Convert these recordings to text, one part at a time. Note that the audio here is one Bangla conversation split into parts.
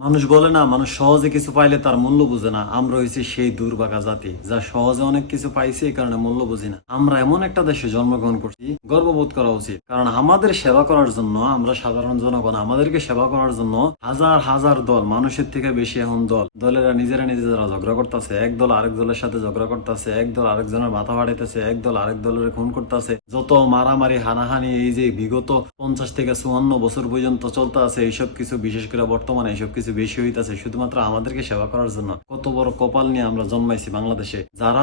মানুষ বলে না, মানুষ সহজে কিছু পাইলে তার মূল্য বুঝে না। আমরা হয়েছি সেই দুর্ভাগা জাতি, যা সহজে অনেক কিছু পাইছে, এই কারণে মূল্য বুঝি না। আমরা এমন একটা দেশে জন্মগ্রহণ করছি, গর্ববোধ করা উচিত। কারণ আমাদের সেবা করার জন্য, আমরা সাধারণ জনগণ, আমাদেরকে সেবা করার জন্য হাজার হাজার দল, মানুষের থেকে বেশি এখন দল। দলেরা নিজেরা নিজেরা ঝগড়া করতেছে। এক দল আরেক দলের সাথে ঝগড়া করতেছে, এক দল আরেকজনের মাথা বাড়াইতেছে এক দল আরেক দলের খুন করতেছে। যত মারামারি, হানাহানি, এই যে বিগত পঞ্চাশ থেকে চুয়ান্ন বছর পর্যন্ত চলতে আছে, এইসব কিছু, বিশেষ করে বর্তমানে এইসব কিছু বেশি হইতাছে, শুধুমাত্র আমাদেরকে সেবা করার জন্য। কত বড় কপাল নিয়ে আমরা জন্মাইছি বাংলাদেশে। যারা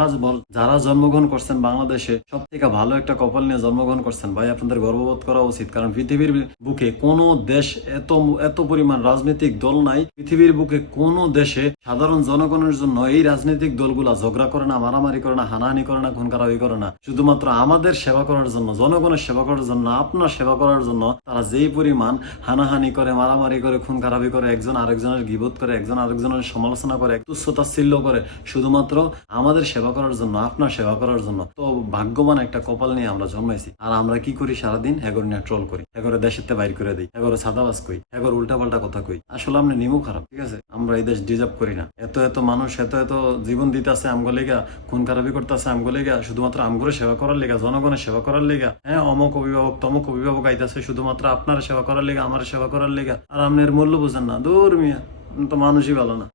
যারা জন্মগ্রহণ করছেন বাংলাদেশে সব থেকে ভালো একটা কপাল নিয়ে জন্মগ্রহণ করছেন ভাই, আপনাদের গর্ববোধ করা উচিত। কারণ পৃথিবীর বুকে কোনো দেশ এত এত পরিমাণ রাজনৈতিক দল নাই। পৃথিবীর বুকে কোনো দেশে সাধারণ জনগণের জন্য এই রাজনৈতিক দলগুলা ঝগড়া করে না, মারামারি করে না, হানাহানি করে না, খুন খারাপি করে না। শুধুমাত্র আমাদের সেবা করার জন্য, জনগণের সেবা করার জন্য, আপনার সেবা করার জন্য তারা যেই পরিমাণ হানাহানি করে, মারামারি করে, খুন খারাপি করে, একজন আরেকজনের গিবোধ করে, একজন আরেকজনের সমালোচনা করে তুচ্ছতাচ্ছিল্য করে, শুধুমাত্র আমাদের সেবা করার জন্য, আপনার সেবা করার জন্য। তো ভাগ্যবান একটা কপাল নিয়ে আমরা জন্মাইছি। আর আমরা কি করি সারাদিন? হ্যাগর নিয়ে ট্রল করি হ্যাগরে দেশের তে বাইর করে দিই হ্যাগরে সাদাবাজ কই হ্যাগর উল্টা পাল্টা কথা কই। আসলে আমরা নিমু খারাপ, ঠিক আছে? আমরা এই দেশ ডিজার্ভ করি না। এত এত মানুষ, এত এত জীবন দিতে আছে আমগো লেগা, খুন খারাপি করতেছে আমগো লেগা, শুধুমাত্র আমগরে সেবা করার লেগা, জনগণের সেবা করার লেগা। হ্যাঁ অমক অভিভাবক, তমক অভিভাবক আইতাছে, শুধুমাত্র আপনার সেবা করার লেগা, আমার সেবা করার লেগা। আর আপনার মূল্য বুঝেন না। দূর মিয়া আপনি তো মানুষই ভালো না